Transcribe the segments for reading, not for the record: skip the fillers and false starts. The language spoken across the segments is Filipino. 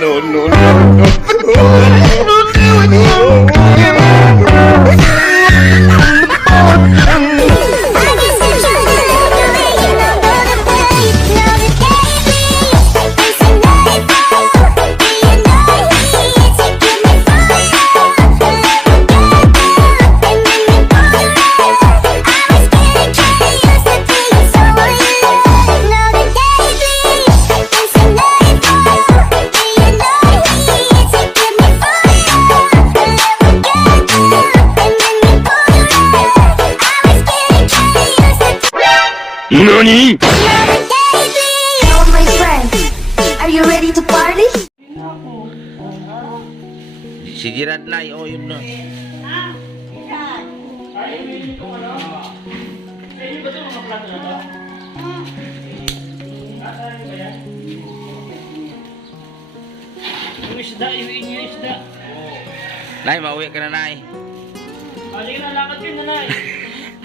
No, no, NANI?! Hello, my friend. Are you ready to party? Si Gerard na, oh yun na. Yung isda, yung isda. Nay, mauwi ka na, Nay. Sige na, lakad ka na, Nay.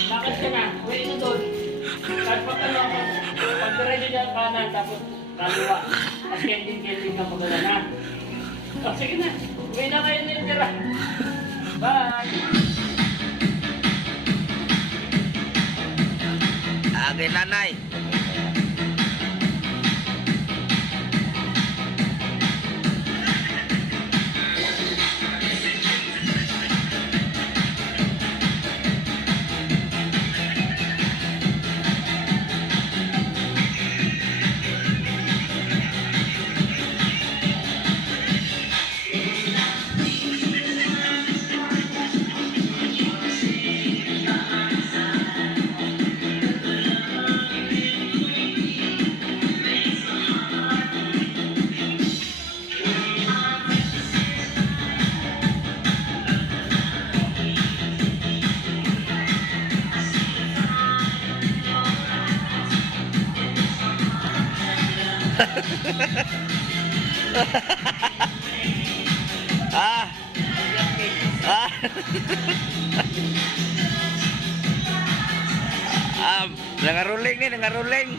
Lakad ka na, uwi na doon. Kahit pag ano, pag-diretso dyan kanan, tapos kaliwa. Tapos kending-kending na pagdala na. Oh, sige na, uwi na kayo nilitira. Bye! Agay na, Nay. Ah. Ah. Nangaruling nih, nangaruling.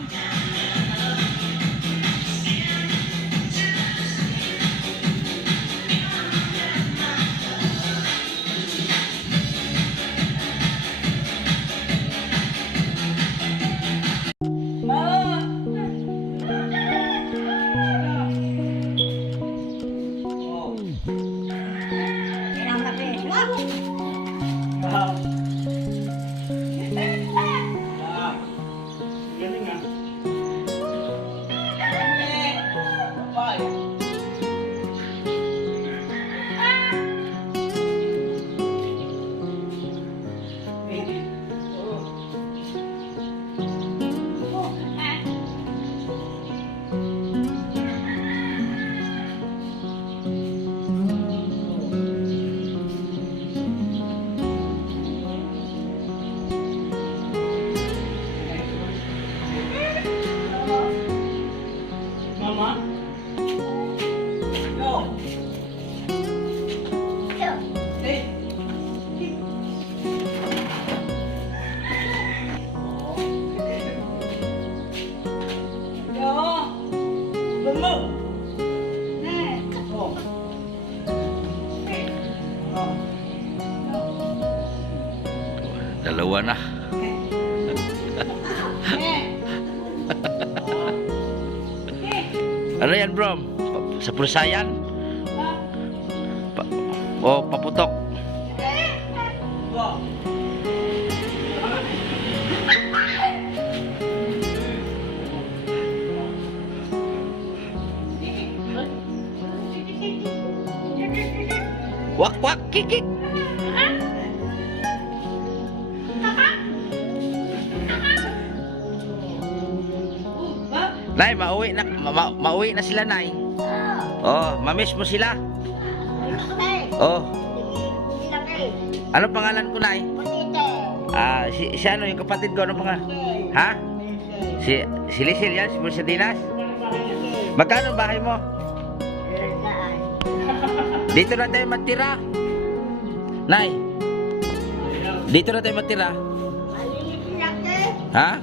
Galing ah. Mama? Go! Hey! Yo! Lumo! Oh. Oh. Dalawa na. Ano yan, bro? Sa pulsayan? O, paputok. Go! Wak, wak, kikik. Nay, mauwi na, mauwi na sila, Nay. Oh, mamiss mo sila. Oh. Ano pangalan ko, Nay? Si ano, yung kapatid ko, ano pangalan? Ha? Si Lisil yan, si Mercedes. Magkano bahay mo? Dito na tayo matira. Nay, dito na tayo matira. Ha?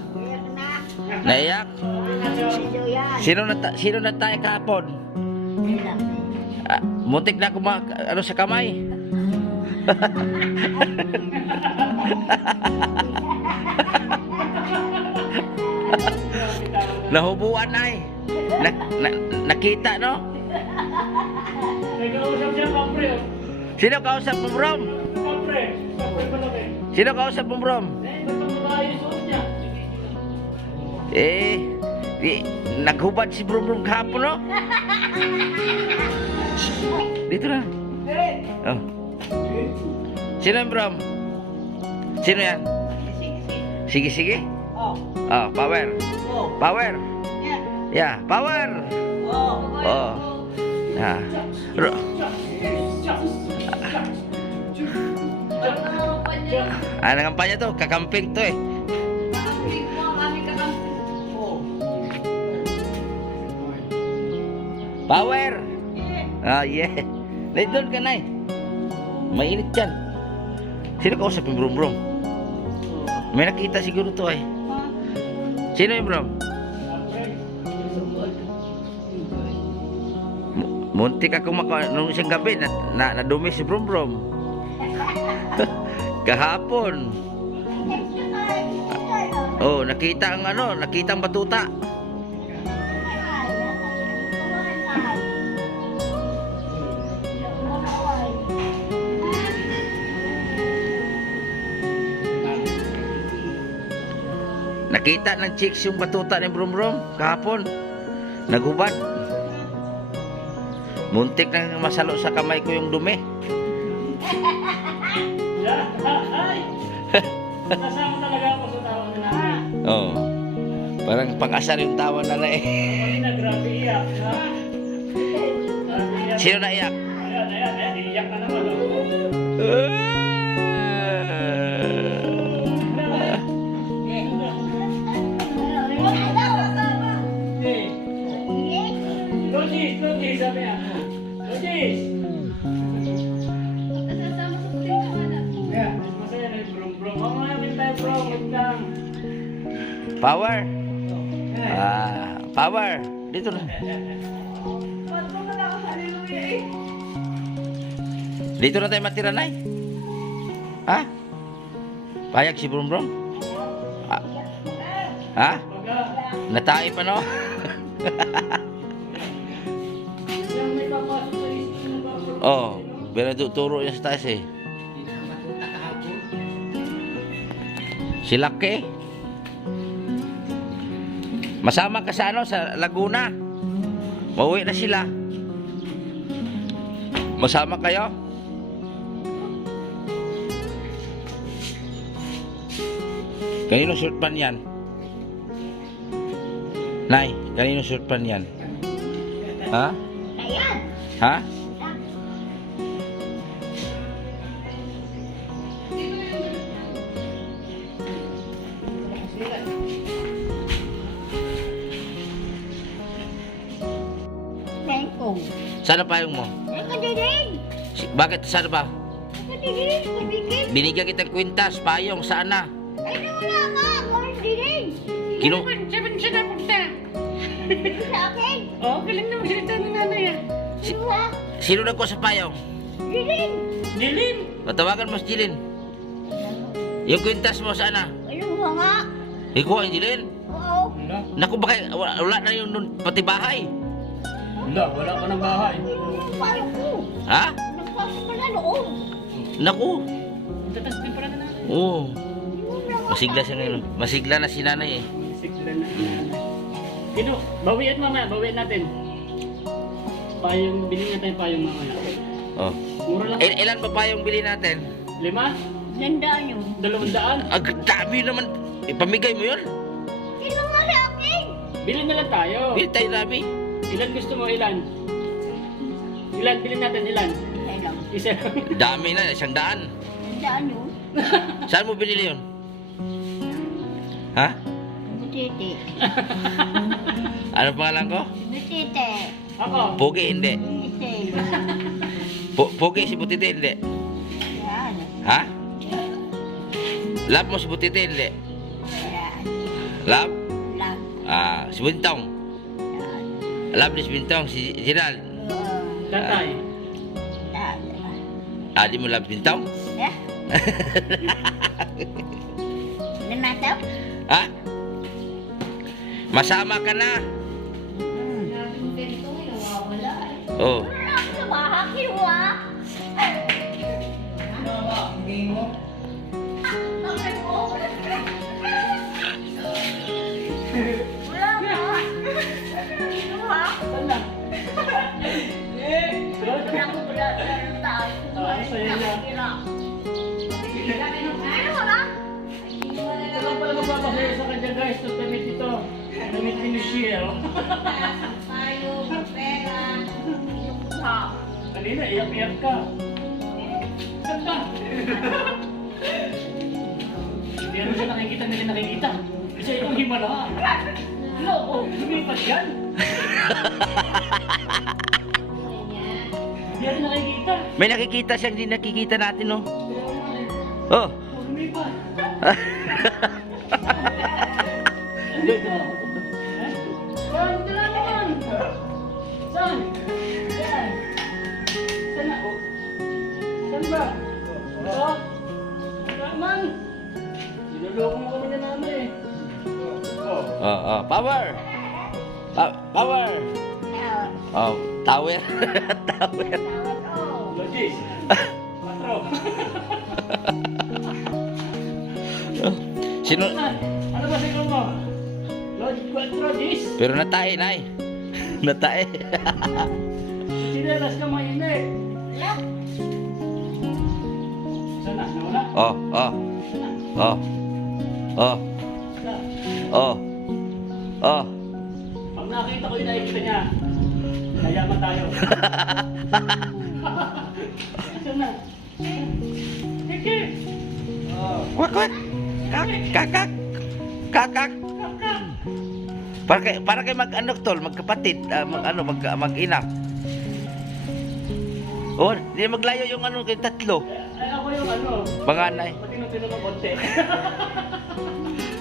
Naiyak? Sino na tayo kahapon? Muntik na ako ano sa kamay. Nahubuan ay. Nakita, no? Nag-uusap siya, kapre. Sino kausap mo, Brom? Kapre. Kapre malaki. Sino kausap mo, Brom? Ba't ang babae yung suot niya? Naghubad si Brom kahapon, no? Dito na. Oh. Sino yung Brom? Sino yan? Sige. Oh, power. Power. Yeah, power. Oh. Ah. Nangampanya to, kakamping to eh. Power. Yeah. Doon ka na eh. Mainit yan. Sino kausap yung Brom? May nakita siguro to eh. Sino yung Brom? Muntik ako nung isang gabi nadumi si Brom. Kahapon. Oh, nakita ang batuta. Nakita ng chicks yung batuta ni Brom kahapon. Naghubad. Muntik nang masalo sa kamay ko yung dumi. Ay! Nasama talaga ako sa tawa nila. Oh. Parang pang-asar yung tawa na eh. Kanina, grabe iyak. Ha? Grabe iyak. Sino na iyak? Ayan. Iyak ka naman. Oh. Logis, sabi niya. Logis! Yeah, masaya na yung Brom. Mamaya tayo, Brom. Wait lang. Power. Power. Dito na. Dito na tayo matira, Nay. Ha? Payag si Brom? Ha? Natay pa, no? Oh, pero turo niya sa taas eh. Si Laki. Masama ka sa sa Laguna. Mauwi na sila. Masama kayo? Kanino short pan yan? Nay, kanino short pan yan? Ha? Ha? Sana payong mo? Bakit? Sana ba? Binigyan kitang kwintas, payong, sana? Kino? Sabi siya na punta. Oh, galing naman salita ng nanay ah. Sino nagkuha sa payong? Jilin. Matawagan mo si Jilin. Yung kwintas mo, sana? Ikuha yung Jilin? Naku, bakit? Wala na yung pati bahay. Wala ka ng bahay. Ha? Naku. Tatas din pala na nanay. Oo. Masigla siya ngayon. Masigla na si nanay eh. Sigla na. Kino, bawian mamaya, bawian natin. Payong, bilhin natin payong mamaya. Oh. Mura lang. Ilan pa payong bili natin? 5? Nandaan yun. 200? Dami naman. Ipamigay mo yun? Bilhin na lang tayo. Bili tayo dami. Ilan gusto mo, ilan? Ilan, bilhin natin, ilan? Isa lang. Dami na, 100. Nandaan yun. Saan mo binili yun? Ha? Butiti. Ano pangalan ko? Butiti. Ako. Pogi, hindi. Butiti. Pogi si Butiti, hindi. Yan. Ha? Love mo si Butiti, hindi. Yan. Love? Lag. Si Bintong. Alam ni si Bintong, si Gerald. Tatay. Di mo alam si Bintong? Eh? Nanataw? Ha? Masama ka na. Oh. Mahaki mo ah. Wala ka. Ano ha? Wala. Wala ko wala ng tao. Sa'yo na. Ano wala? Ito lang pala magpapasaya sa kanya guys. Ito damit ito. Damit ni Michelle. Tayo, pera. Ha? Kanina, iyak-iyak ka. Ganda. Hindi ano siya nakikita, hindi siya nakikita. Kasi itong himala. Ano, lumipat yan. Hindi ano nakikita. May nakikita siyang hindi nakikita natin, no? Oh. Lumipat. Dito. Saan? Dito na naman. Saan? Saan? Saan ako? Saan ba? Ito? Naman. Niloloko mo kami na namin eh. Power! Power! Oh, tower. Tower. Logis. Patro. Sino? Ano ba siguro mo? Logis. Pero natae, nay. Natae. Sinelas ka mainit. Saan na? Nawala? Oh. Pag nakita ko yung nakikita niya, kayaman tayo. Saan na? Kiki! Kwak. Kakak. Para kay mag-ano tol, magkapatid, mag-ina. Oh, di maglayo yung ano kay tatlo. Ay, ako yung ano, Panganay. patino-tino ng konti.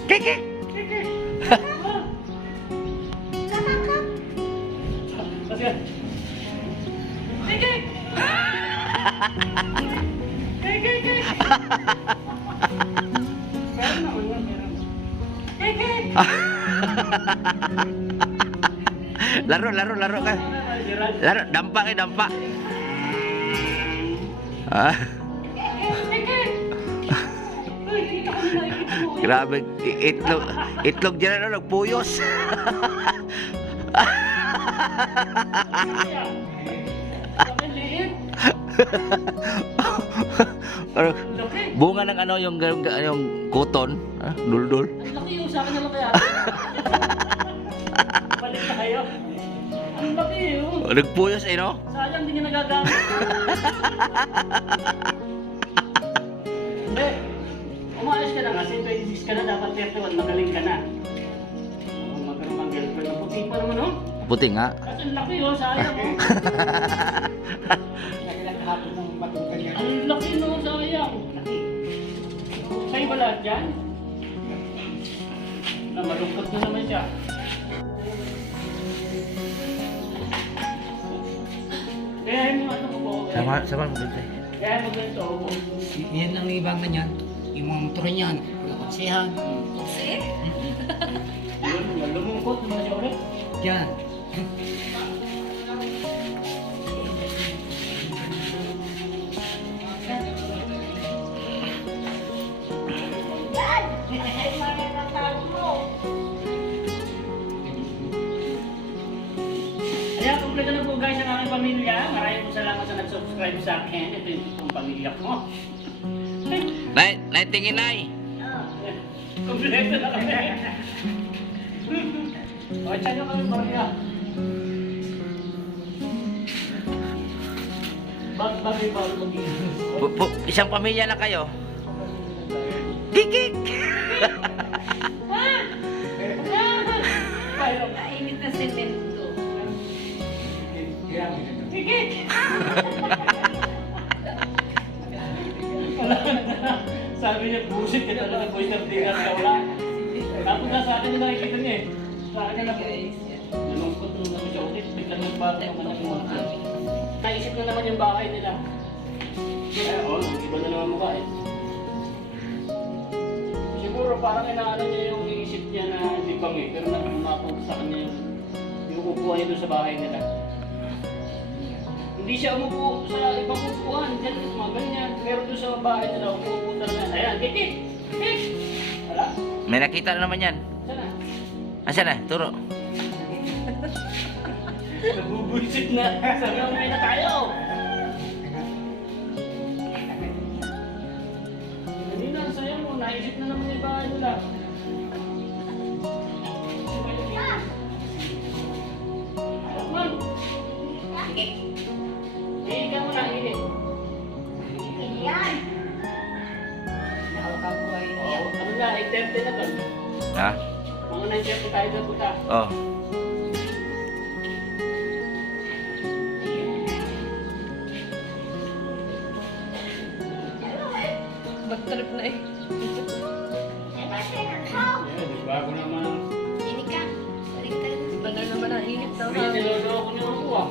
Kiki. Kiki! Kasi, Kiki! Kiki! Meron naman yun, meron. Kiki! Laro ka. Laro, dampa. Grabe, itlog dyan ano, nagpuyos. Ano, bunga ng ano, yung cotton, duldul. Ang laki yung sa akin na laki ah. Balik na kayo. Ang laki yung. Nagpuyos no? Sayang hindi niya nagagamit. Hindi. Umayos ka na kasi 26 ka na, dapat 31, magaling ka na. Magkaroon kang girlfriend. Ang puti pa naman oh. Puti nga. Kasi ang laki oh, sayang oh. Ang laki no, sayang. Sa'yo ba lahat yan? Na malungkot na naman siya. Kaya mo ano ko po. Sama mo dito. Kaya mo ganito ako. Yan lang ibang ganyan. Yung mga motor niyan. Sihan. Yun, malungkot naman siya ulit. Yan. Kaya kompleto na po guys ang aking pamilya. Maraming po salamat sa nag-subscribe sa akin. Ito yung pamilya ko. Nay, tingin nay. Kompleto na kami. O, tiyan nyo kami pamilya. Bagay pa mag-iinom. Isang pamilya na kayo. Kikik! Kainit na semento. Sabi niya, bullshit ka talaga, boy, na tingnan ka wala. Tapos na sa akin yung nakikita niya eh. Sa akin na guys. Nalungkot nung naman siya ulit. Biglang nagbago yung kanyang mga. Naisip na naman yung bahay nila. Kaya iba na naman mukha eh. Siguro parang inaano niya yung iisip niya na libang eh. Pero napunta sa kanya yung upuan niya doon sa bahay nila. Hindi siya umupo sa ibang upuan. Diyan, mga ganyan. Pero doon sa bahay nila, umupo talaga. Ayan, kikik! Kik! Wala? May nakita na naman yan. Sana? Asan na? Turo. Nabubuisit na. Sabi mo, may na tayo. Hindi na, saya mo. Naisip na naman yung bahay nila. Man! Hili ka muna, hili. Yan. Nakawag ang buhay na yan. Ano na, 8:30 na ba? Ha? Mga 9:30 tayo doon punta. Oh. Mag-trip na eh. Bago naman. Ini ka. Baliktad. Iba na naman ang init daw. Hindi, niloloko niyo ako ah.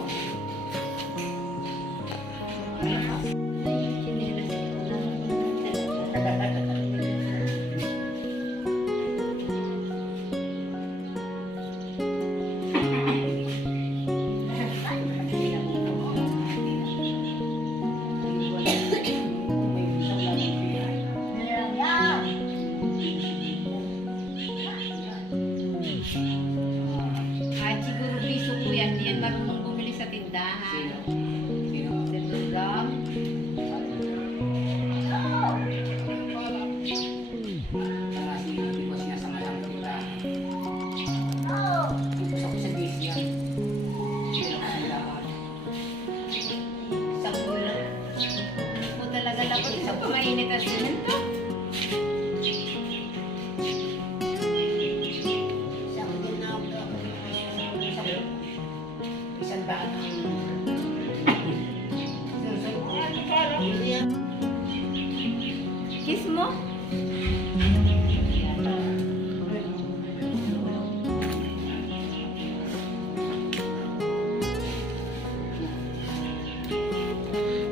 Kahit siguro piso ko yan, hindi yan marunong bumili sa tindahan. Si Dudong. Kasi hindi ko sinasama lang ko na. Gusto ko sa base yan. Hindi ako kailangan. Isang ulo. Mo talaga lapot. Isang mainit ang simento. Isang daan ang Kiss mo?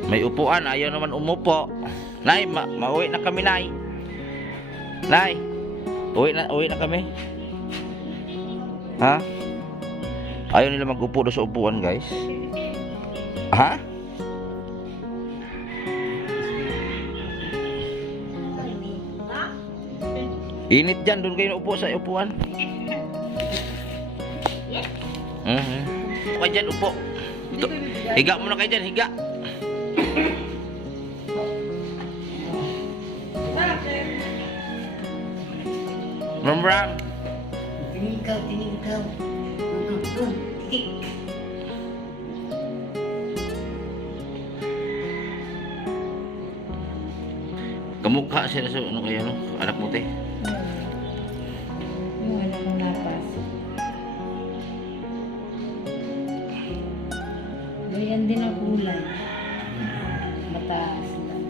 May upuan. Ayaw naman umupo. Nay, mauwi na kami, Nay. Nay, uwi na kami. Ha? Ayaw nila mag-upo doon sa upuan, guys. Ha? Init dyan, doon kayo upo sa upuan. Upo dyan, upo. Higa muna kayo dyan, higa. Ram. tiningkaw. Tik. Kamukha sila sa ano kayo, no? Anak mo, te. Yung alam mo napas. Ganyan din ang kulay. Mataas lang.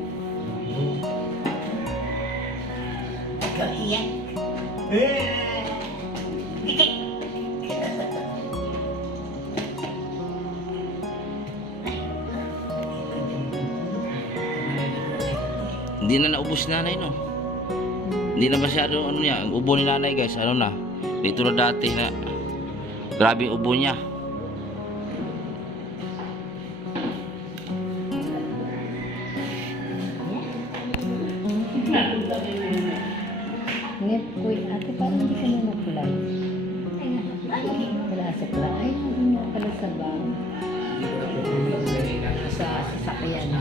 Kaiyak. Tik. Hindi na naubos ni nanay, no? Hindi na masyado, ano niya, ang ubo ni nanay, guys, ano na. Dito na dati na, grabe yung ubo niya. Ngayon, uy, ate, parang hindi ka na na-apply. Wala sa apply. Ay, hindi nga pala sa bang. Sa sasakyan.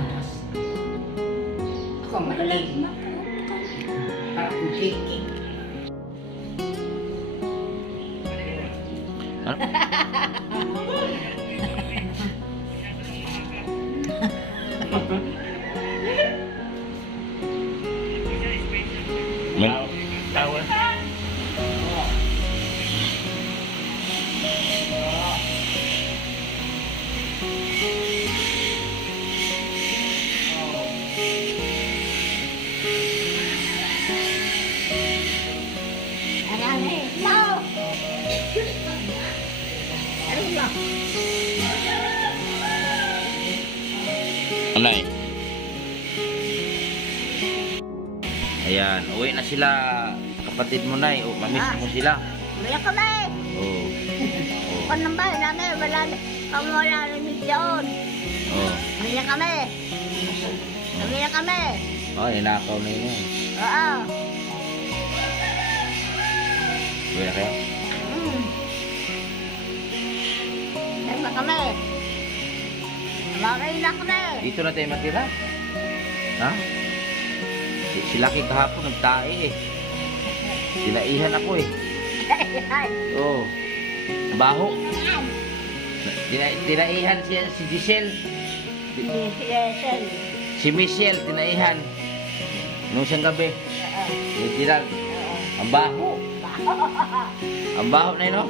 Ako magaling. Parang baking. Tawel. Marami. No! Nay. Ayan, uwi na sila kapatid mo, Nay. O, mamiss mo sila. Umiyak kami. Oo. Oo. Kung ng bahay namin, wala rin doon. Oo. Umiyak kami. Umiyak kami. Oh, ninakaw na yun. Oo. Uwi na kayo? Dahil kami. Bakit na kami? Dito na tayo matira. Ha? Si Lucky kahapon nagtae eh. Dinaihan ako eh. Oo. Nabaho. Dinaihan si Giselle. Si Michelle, tinaihan. Nung siyang gabi. Yung tinag. Ang baho. Ang baho na yun, no?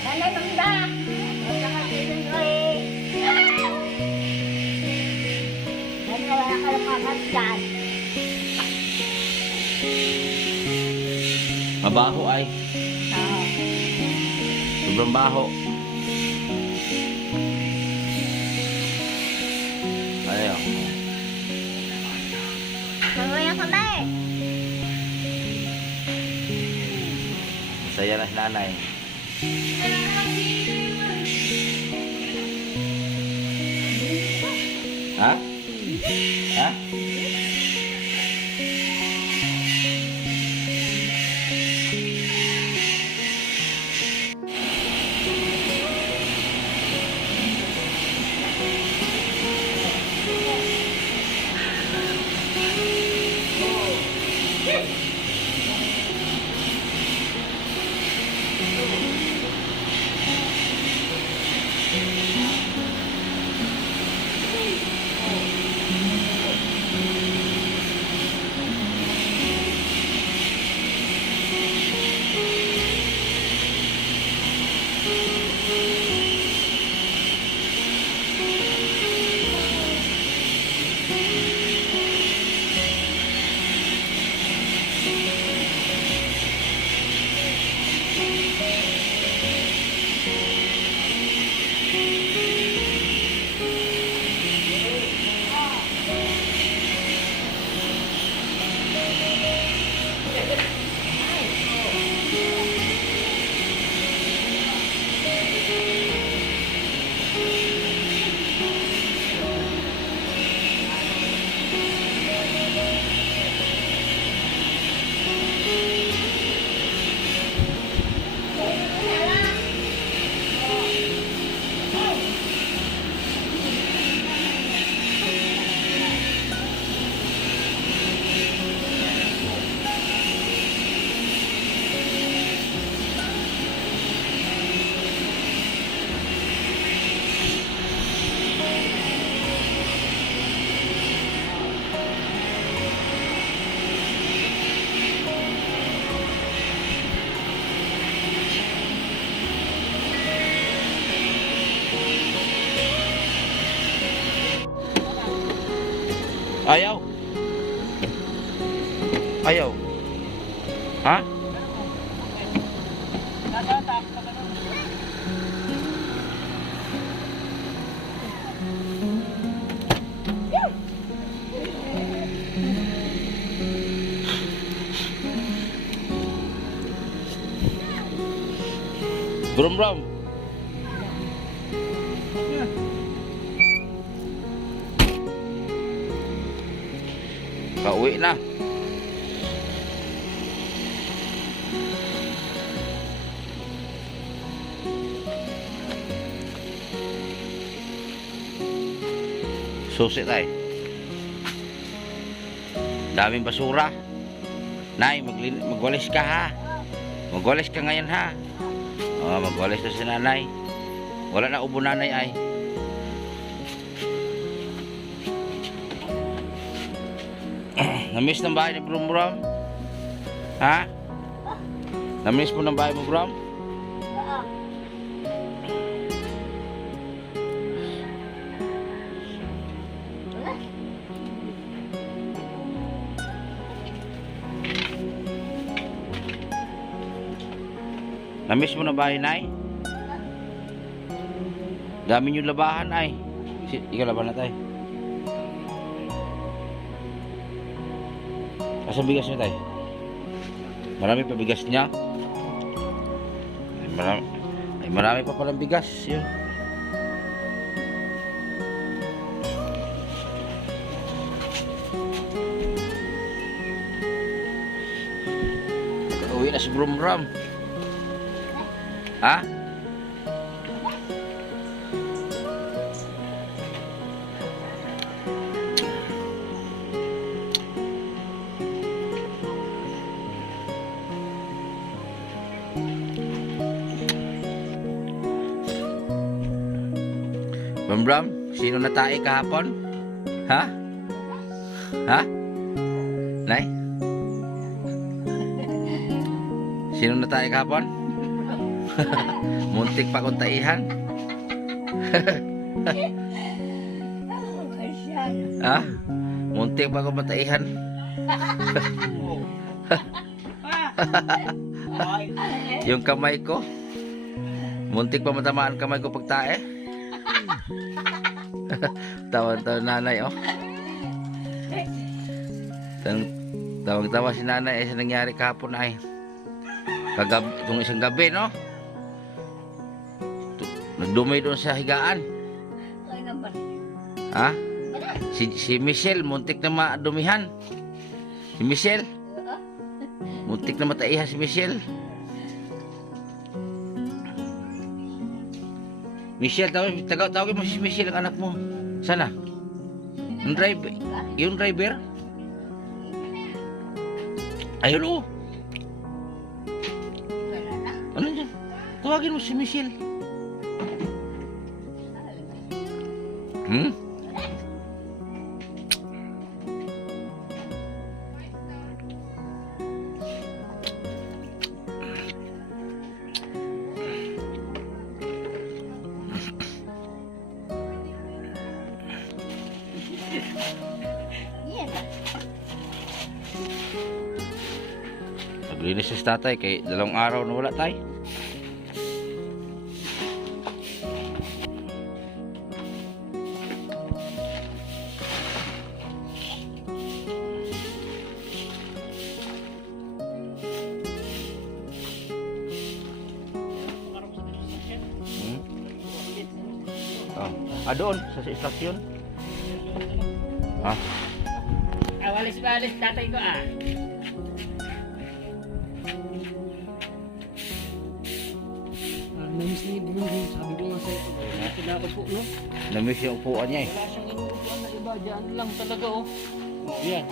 Dali kami ba? Wala ka lang kakasyan. Mabaho ay. Sobrang baho. Ayaw. Umiyak kami. Masaya na si nanay. Ha? Ha? Ayaw. Ayaw. Ha? Brum brum. Pauwi na. Susi tayo. Daming basura. Nay, magwalis ka ha. Magwalis ka ngayon ha. Oh, magwalis na si nanay. Wala na ubo nanay ay. Namiss ng bahay ni Brum Brum? Ha? Namiss mo ng bahay mo, Brum? Namiss mo na ba yun, Nay? Dami yung labahan, ay. Ikaw laban na tayo. Asa bigas niya, tay? Marami pa bigas niya. Marami pa palang bigas. Yun. Uwi na si Brumram. Ha? Brumram, sino natay kahapon? Ha? Ha? Nay? Sino natay kahapon? Muntik pa kong taihan. Ha? Muntik pa kong mataihan. Yung kamay ko. Muntik pa matamaan kamay ko pagtae. Tawan-tawan nanay, oh. Tawag-tawa si nanay sa nangyari kahapon ay. Kagabi, itong isang gabi, no? Nagdumay doon sa higaan. Ha? Si Michelle, muntik na madumihan. Si Michelle. Muntik na mataihan si Michelle. Michelle, tawagin mo si Michelle, ang anak mo. Sana? Yung driver? Ayun, oh. Ano dyan? Tawagin mo si Michelle. Hmm? Naglinis si tatay kay 2 araw na wala tay. Doon sa istasyon. Walis-walis tatay ko ah. Namiss ni Brumram, sabi ko nga sa'yo. Sila ko po, no? Namiss yung upuan niya eh. Wala siyang inuupuan na iba. Diyan lang talaga, oh. Oh, yan.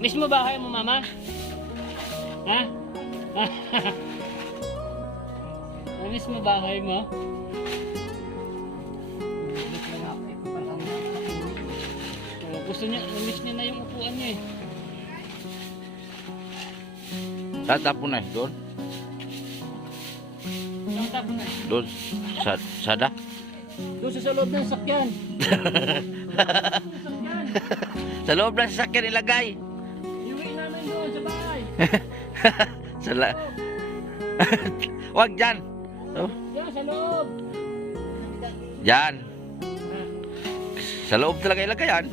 Miss mo bahay mo, mama? Ha? Miss mo bahay mo? Gusto niya, miss niya na yung upuan niya eh. Tatapon na doon. Saan tapon na? Doon sa sada. Doon sa loob ng sakyan. Sa loob ng sasakyan ilagay. Iuwi namin doon sa bahay. Wag dyan. Oh. Yan, sa loob. Dyan. Sa loob talaga ilagay yan.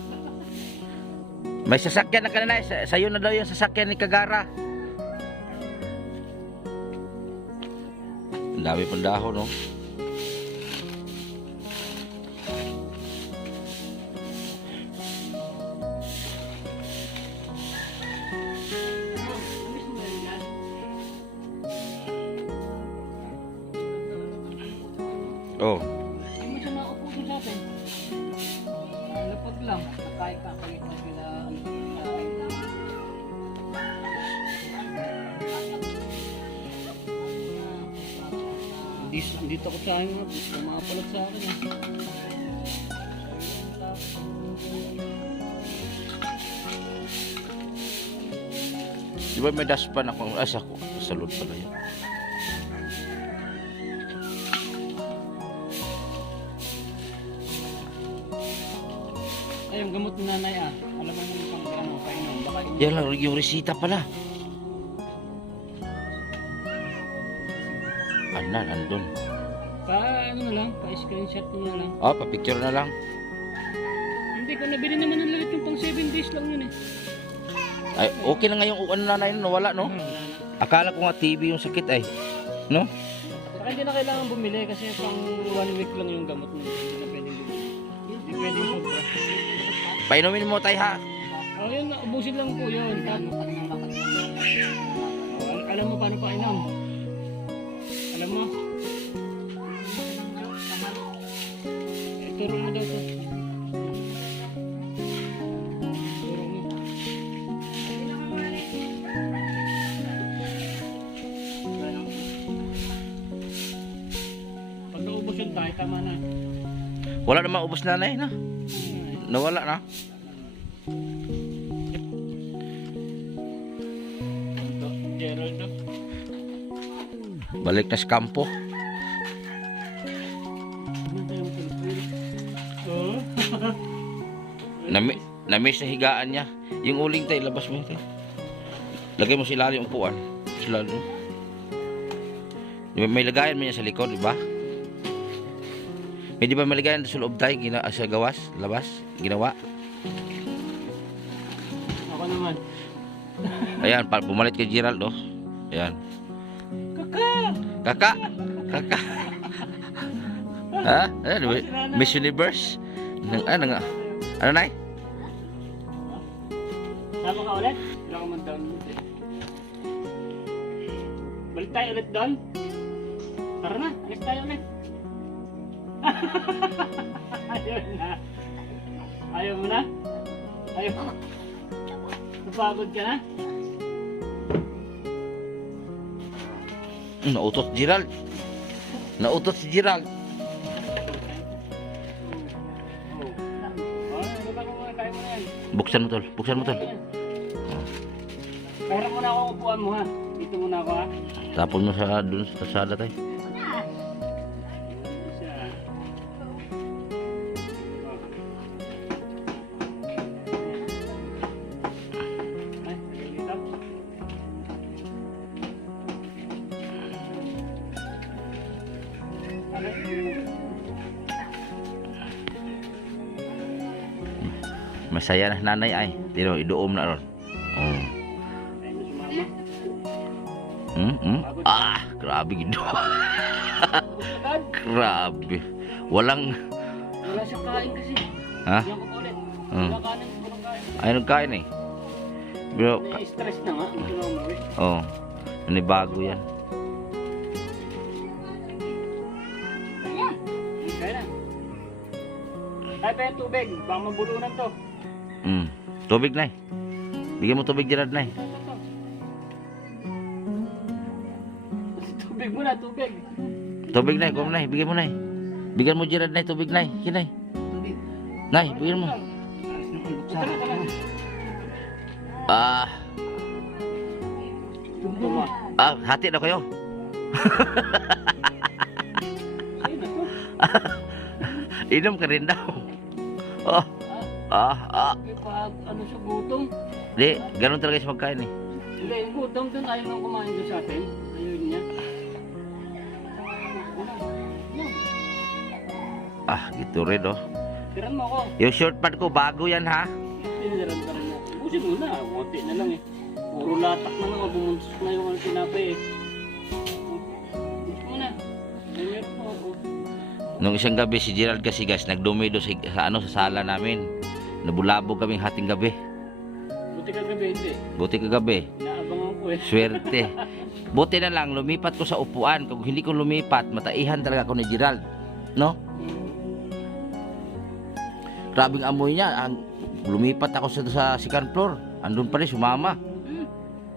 May sasakyan na kanina. Sa'yo na daw yung sasakyan ni Kagara. Ang dami pang dahon, no? Oh. Hindi mo siya naupo doon sa atin. Lapot lang. Nakain ka kayo ng sila. Hindi takot sa akin mga palat sa akin eh. Di ba may daspan ako? Asa ko? Salud pala yan. Ay, yung gamot ni nanay ah. Alam mo yung pang ano, painom. Baka Yan lang, yung resita pala. Ano, nandun. Ano na lang, pa-screenshot mo na lang. Oh, pa-picture na lang. Hindi ko nabili naman ng lalit yung pang 7 days lang yun eh. Ay, okay na nga yung ano nanay, nawala, no? Akala ko nga TV yung sakit ay. No? Saka hindi na kailangan bumili kasi pang 1 week lang yung gamot mo. Hindi na pwedeng bumili. Hindi pwedeng sobra. Painumin mo tayo ha. Oh, yun, ubusin lang po yun. Alam mo paano painom? Alam mo? Turo mo daw to. Turo mo. Pag naubos yun tayo, tama na. Wala namang ubos nanay, no? Nawala na. Ito, Gerald no? Balik na sa kampo. Oo. Namiss na higaan niya. Yung uling tayo, labas mo ito. Lagay mo sila yung upuan. Sila doon. May lagayan mo niya sa likod, di ba? May di ba may lagayan sa loob tayo, sa gawas, labas, ginawa? Ako naman. Ayan, bumalit kay Gerald, oh. Ayan. Kaka! Kaka! Ha? Ano, Miss Universe? Ano na? Sama ka ulit? Wala ka man download eh. Balik tayo ulit doon? Tara na, alis tayo ulit. Ayaw na. Ayaw mo na? Ayaw mo. Napagod ka na? Nautot si Gerald. Nautot si Gerald. Baba ko muna, tayo muna yan. Buksan mo tol. Buksan mo tol. Pahira muna ako ang upuan mo ha. Dito muna ako ha. Tapon mo sa dun sa sala tayo. Masaya na nanay ay. Tino, idoom na ron. Oh. Grabe gido. Grabe. Walang Wala siyang kain kasi. ha? Diyan ko ulit. Hmm. Wala kanin, walang kain. Ayun kain eh. Pero Stress na nga. Hindi na umuwi. oh, nanibago yan. Kaya na. Ay, pa yung tubig. Baka mabulunan to. Tubig na. Bigyan mo tubig Gerard na. Tubig muna, tubig. Tubig na, kuha mo na. Bigyan mo na. Bigyan mo Gerard na tubig na. Kinay. Nay, bigyan mo. Tara, tara. Hati na kayo. Sa'yo na to. Inom ka rin daw. Oh. Pag ano siya, gutom. Di, ganun talaga siya magkain eh. Hindi, yung gutom dun ayaw nang kumain doon sa atin. Ayaw niya. Gitu rin oh. Tiran mo ako. Yung short pad ko, bago yan ha. Tiniran ka rin mo. Ubusin mo na. Kunti na lang eh. Puro latak na lang. Bumuntos na yung tinapay eh. Ubusin mo na. Meron mo ako. Nung isang gabi si Gerald kasi guys, nagdumi doon sa sala namin. Nabulabog kaming hating gabi. Buti ka gabi, hindi. Buti kagabi. Inaabangan ko eh. Swerte. Buti na lang, lumipat ko sa upuan. Kung hindi ko lumipat, mataihan talaga ako ni Gerald. No? Grabing amoy niya. Lumipat ako sa second floor. Andun pa rin, sumama.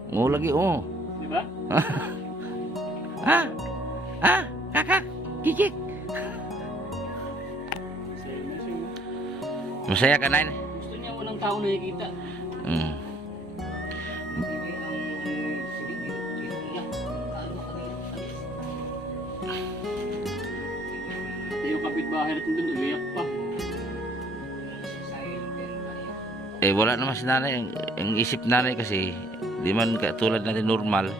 Lagi, oh. Di ba? Kakak, kikik. Sa'yo na siya. Masaya ka na. Gusto niya walang tao nakikita. Yung kapitbahay natin dun, umiyak pa. Wala naman si nanay. Ang isip nanay kasi, di man katulad natin normal.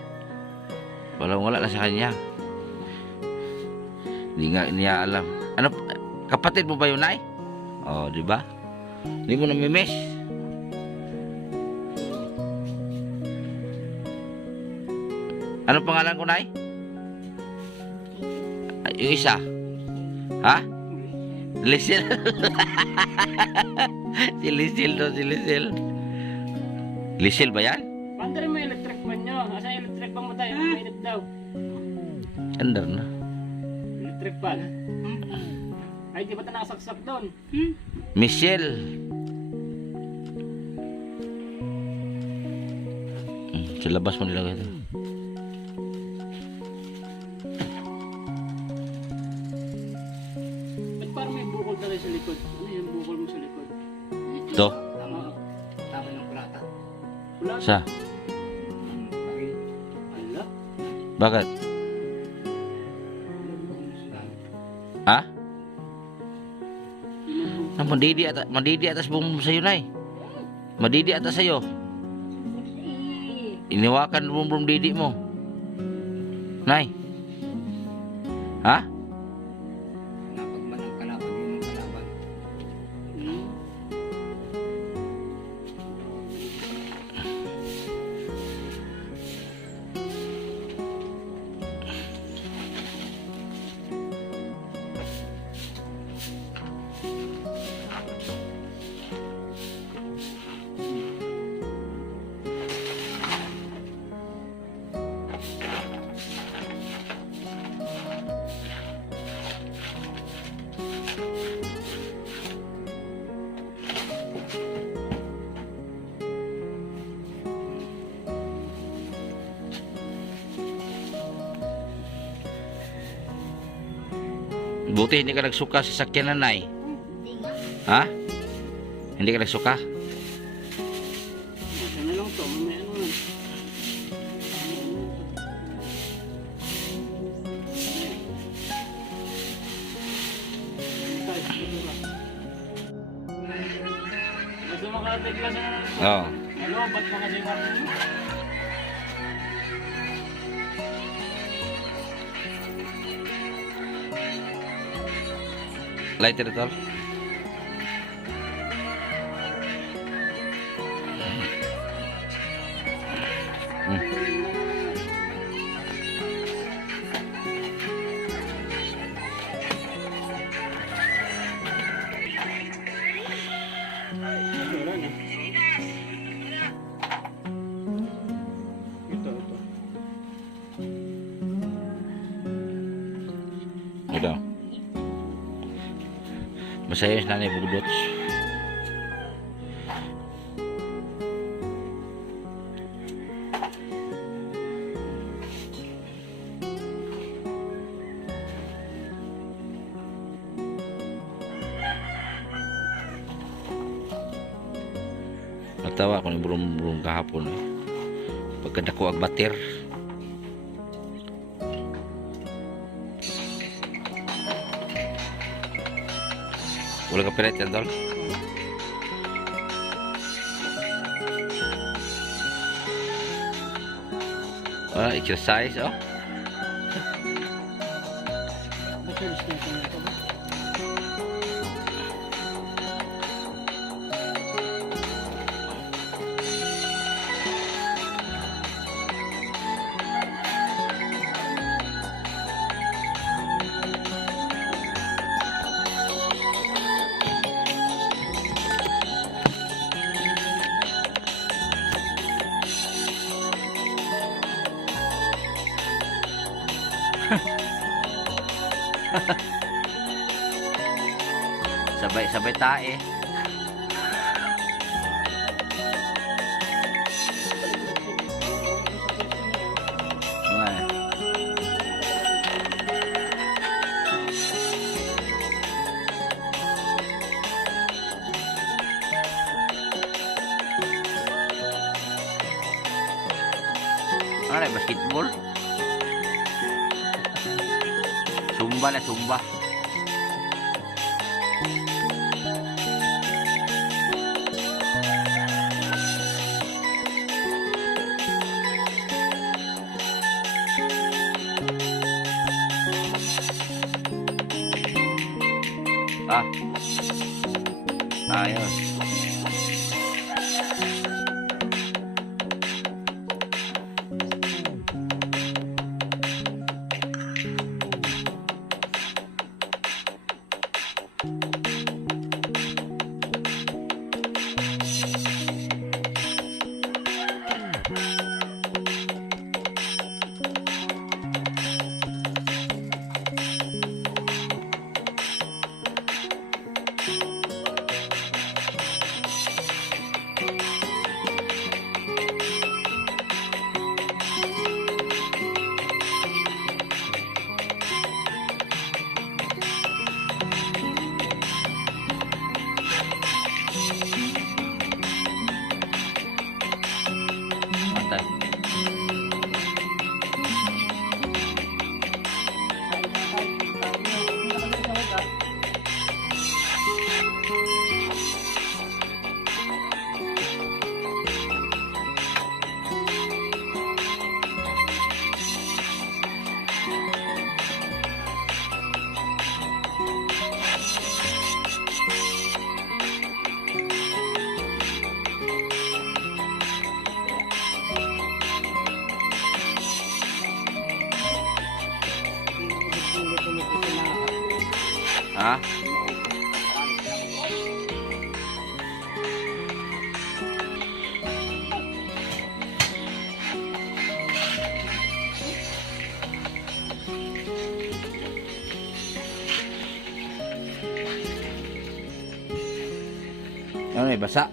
Wala na sa kanya. Hindi nga niya alam. Ano, kapatid mo ba yun, Nay? Oh, di ba? Hindi mo namimiss. Ano pangalan ko, Nay? Ay, yung isa. Ha? Lisil. Si Lisil to, si Lisil. Lisil ba yan? Paano rin mo electric fan nyo? Asa electric fan mo tayo? Mainit daw. Andar na. Electric fan. Ay, di ba ito nakasaksak doon? Michelle. Sa labas mo nilagay ito. Ba't parang may bukol talaga sa likod? Ano yung bukol mo sa likod? Ito. Tama. Tama ng kulata. Wala. Sa? Bakit? Ala. Bakit? Ha? Ah, mandidi atas bum sa'yo, Nay. Mandidi atas sa'yo. Iniwakan bum didi mo. Nay. Ha? Napagman ang kalaban, yun ang kalaban. Buti hindi ka nagsuka sa sakyanan, Nay. Hindi nga. Ha? Hindi ka nagsuka? Ano lang to? May ano lang. Gusto mo karating ka sa... Oo. Ano, ba't mo kasi karating? Lighter ito. Wala na. Ito. Ito. Masaya yung nanay bugdot. Natawa ko ni burung-burung kahapon eh. Pagkadako ag batir. Wala ka piret yan, Tol? Exercise, oh. Bachelor's na ito ba? Sabay-sabay tae. Ay. Ano, basketball? Zumba na, zumba. Ah. Ayos. Mantap. Ha? Ano eh, basa?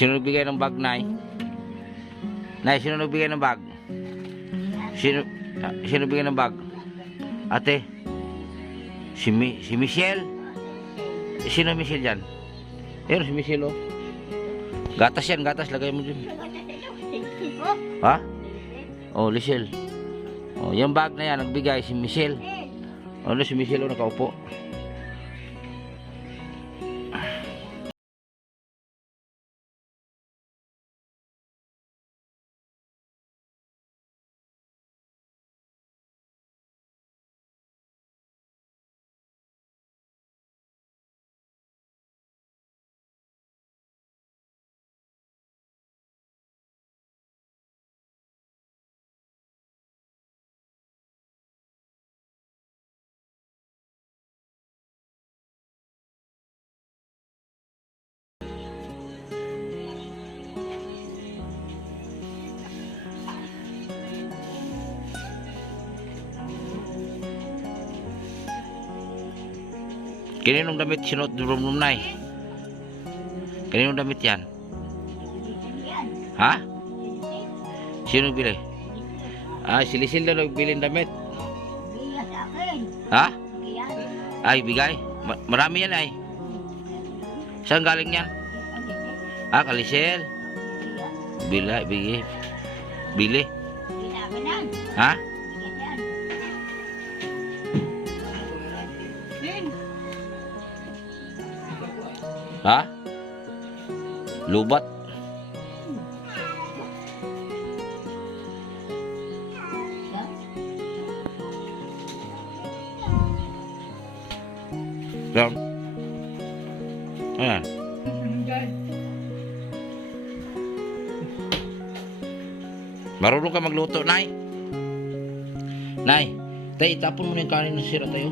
Sino nagbigay ng bag, Nay? Nay, sino nagbigay ng bag? Sino nagbigay ng bag? Ate? Si Michelle? Sino Michelle dyan? Ayun, si Michelle, oh. Gatas yan, gatas. Lagay mo dyan. Ha? Oh, Michelle. Oh, yung bag na yan, nagbigay si Michelle. Oh, si Michelle, oh, nakaupo. Kaninong damit sinuot ni Rum Nay? Kaninong damit yan? Ha? Sino bili? Ah, silisil na nagbili ng damit. Ha? Ay, bigay. Marami yan ay. Saan galing yan? Ah, kalisel. Bili. Bili. Ha? Ha? Lubat. Down. Ayan. Marunong ka magluto, Nay? Nay, tayo itapon mo na yung kanin na sira tayo.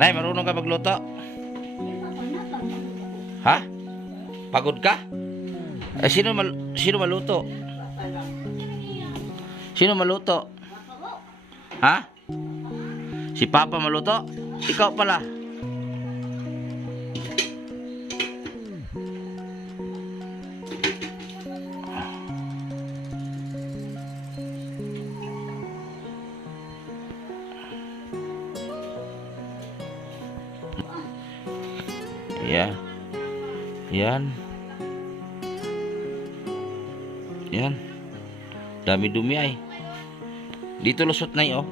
Nay, marunong ka magluto? Ha? Pagod ka? Eh, sino maluto? Sino maluto? Ha? Si Papa maluto? Ikaw pala. Yan. Yan. Yan. Dami dumi ay. Dito lusot na oh.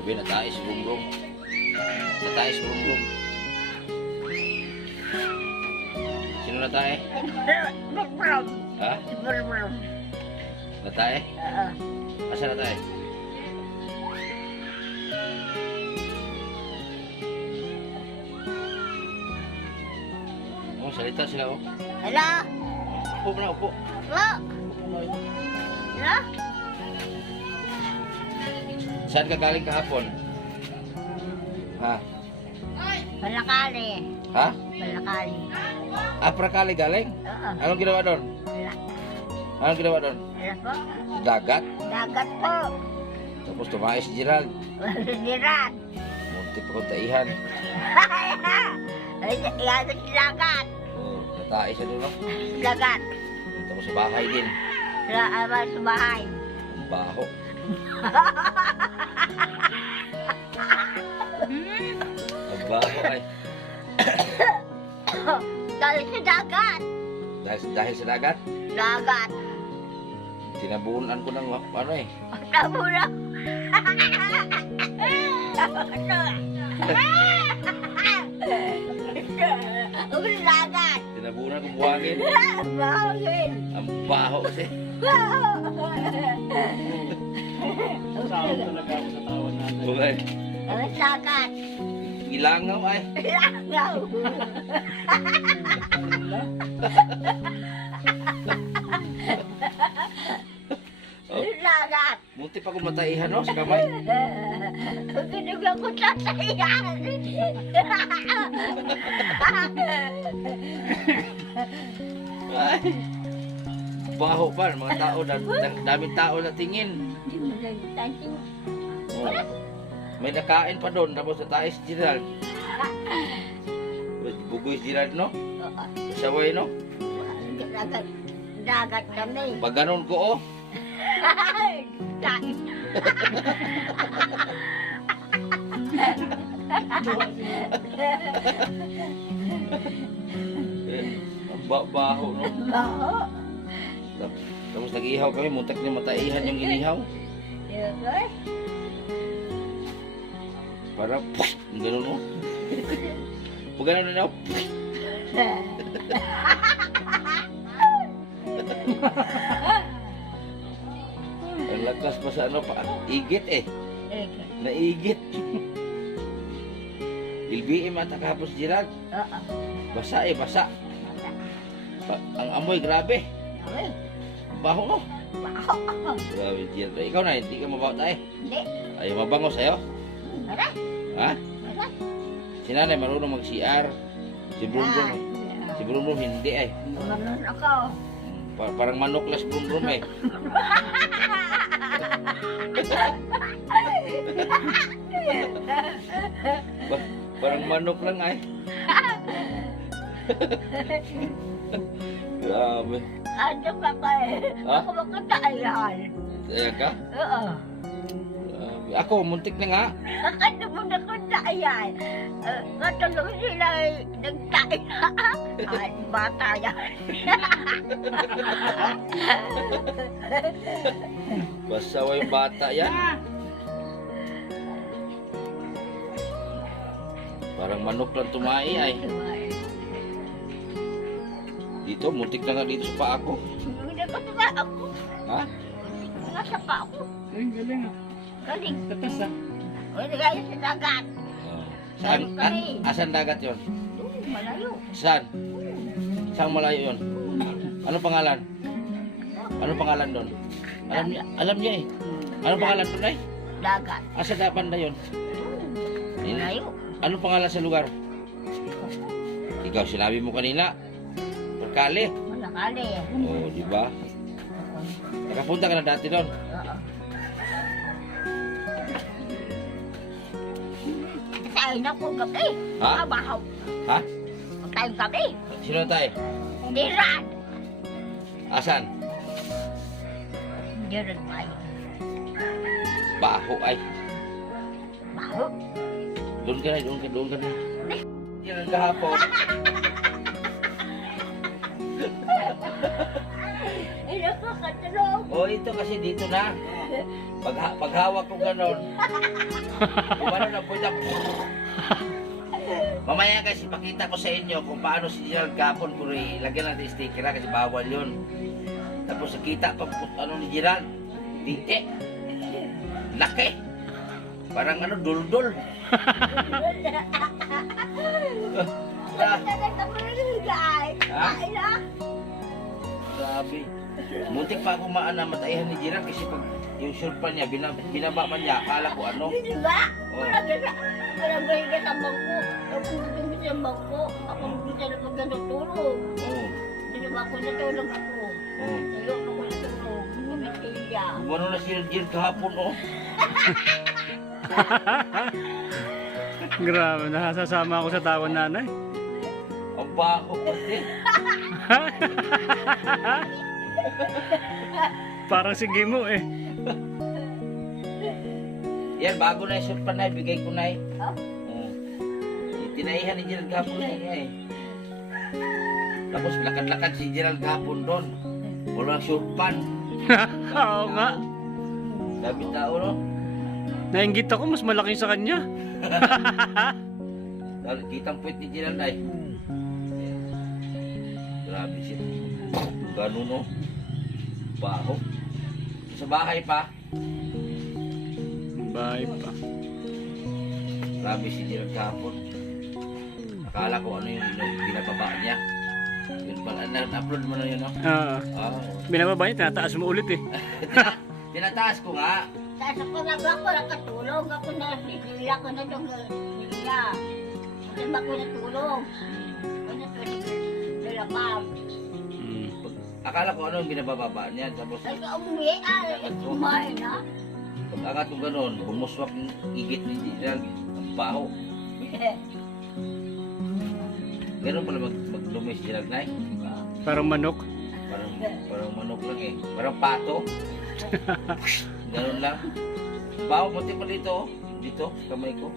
Sabi natay si Bungrong. Natay si Bungrong. Sino natay? Ha? Natay? Asa natay? Oh, salita sila oh. Hello? Upo na, upo. Hello? Hello? Saan ka galing kahapon? Ha? Palakali. Ha? Palakali. Aprakali galing? Oo. Anong ginawa doon? Wala. Anong ginawa doon? Wala po. Dagat? Dagat po. Tapos tumae si Gerald. Dirat. Munti pa kong taihan. Yan sa dagat. Oh, natae siya doon. Dagat. Tapos sa bahay din. Sa bahay. Ang baho. Ang baho ay. Dahil sa dagat. Dahil sa dagat, Dagat. tinabunan ko ng ano eh. Tabo na. Dagat. Tinabunan ko buhangin. Bahagin. Ang baho kasi. Saan talaga ako sa tawa natin? Okay. Dagat. Ilangaw ay. Langaw. Oh, Dagat. munti pa kong mataihan no, sa kamay. Binigyan ko sa sayan. Ay. Baho pa, mga tao, daming tao na tingin. Hindi mo lang tayo. Oh. May nakain pa doon, tapos natay si Gerald. Bugoy si Gerald, no? Oo. Saway, no? Dagat kami. Pag ganun ko, oh. Dagat. Ang baho, no? Oo. Tapos nag-ihaw kami, muntak na mataihan yung inihaw. Siyempre. Para, ang ganun, no? Pag ganun na, ang lakas pa sa ano pa, igit eh. Naigit. Ilbiim at kahapon si Gerald. Oo. Basa eh, basa. Ang amoy, grabe. Ay, Baho, no? baho. Grabe, Gerald. Ikaw na, hindi ka mabaho tayo. Hindi. Ayaw mabango sa'yo? Wala. Ha? Wala. Si nanay marunong mag-CR. Si Brumbrum, si Brumbrum hindi eh. Ganun ako. Parang manoklas Brumbrum eh. Parang manok lang ay. Grabe. Ano ka pa eh? Ha? Ako makataayan. Kaya ka? Oo. Grabe. Ako, muntik na nga. Ano mo na kung taayan? Katulong sila ay nagtain na. Ay, bata yan. Basawa yung bata yan. Parang manok lang tumai ay. Dito, muntik na nga dito sa paa ko. Hindi ko tuwa ako. Ha? Nasa pa ako. Ay, galing ah. Galing. Tatas ah. Pwede kayo sa dagat. Saan? Asan dagat yon? Malayo. Saan? Saan malayo yon? Ano pangalan? Ano pangalan doon? Alam niya eh. Ano pangalan doon ay? Dagat. Asa dapan na yon? Malayo. Ano pangalan sa lugar? Ikaw sinabi mo kanina. Perkali. Malakali. Oh, di ba? Nakapunta ka na dati doon. Oo. Kain ako gabi. Ha? Mabahaw. Ha? Kain gabi. Sino tayo? Hindi ran. Asan? Hindi ran tayo. Baho ay. Baho. Doon ka na, doon ka na. Yan ang kahapon. Hindi ko katulog. Oh, ito kasi dito na. Paghawak ko ganon. Paano na punta? Mamaya kasi pakita ko sa inyo kung paano si Gerald Gapon. Pero lagyan natin sticker kasi bawal yun. Tapos nakita pa ano ni Gerald. Tite. Laki. Parang ano, duldul. Ha? Kain na. Grabe. Muntik pa ako matayihan ni Gerald kasi pag yung surpan niya, binaba man niya, akala ko ano. Hindi ba? Oh. Parang gaya ka sa bangko. Ako gusto sa bangko. Ako gusto na pag natulog. Oo. Hindi ba ako natulog ako? Oo. Tayo ako natulog. Kumitilya. Gumano na si Gerald kahapon, oh. Grabe, nasasama ako sa tawon nanay. Ang baho kasi. Parang sige mo eh. Yan, bago na yung surpan na, bigay ko na eh. Ha? Oo. Tinaihan ni Gerald kahapon na niya eh. Tapos lakad-lakad si Gerald kahapon doon. Walang surpan. Oo nga. Dami tao, no? Nainggit ako, mas malaki sa kanya. Dahil kitang puwet ni Gerald ay. Grabe siya. Ganun, no? Baho. Sa bahay pa. Bye pa. Grabe si Gerald kahapon. Akala ko ano yung binababa niya. Yun pala, na-upload mo na yun, no? Binababa niya, tinataas mo ulit eh. Tinataas ko nga. Tapos ako na ba ako nakatulog. Ako na sinila ko na itong nila. Kasi ba ako natulog? Ako natulog. Nalapap. Akala ko ano yung binababa niya. Tapos, Kasi umuwi ay. Kumain na. Pag angat ko gano'n, bumuswak yung igit ni Gerald. Ang baho. Ganun pala magdumi si Gerald, Nay. Parang manok. Parang manok lang eh. Parang pato. Ganun lang. Baho, punti pa dito. Dito, kamay ko.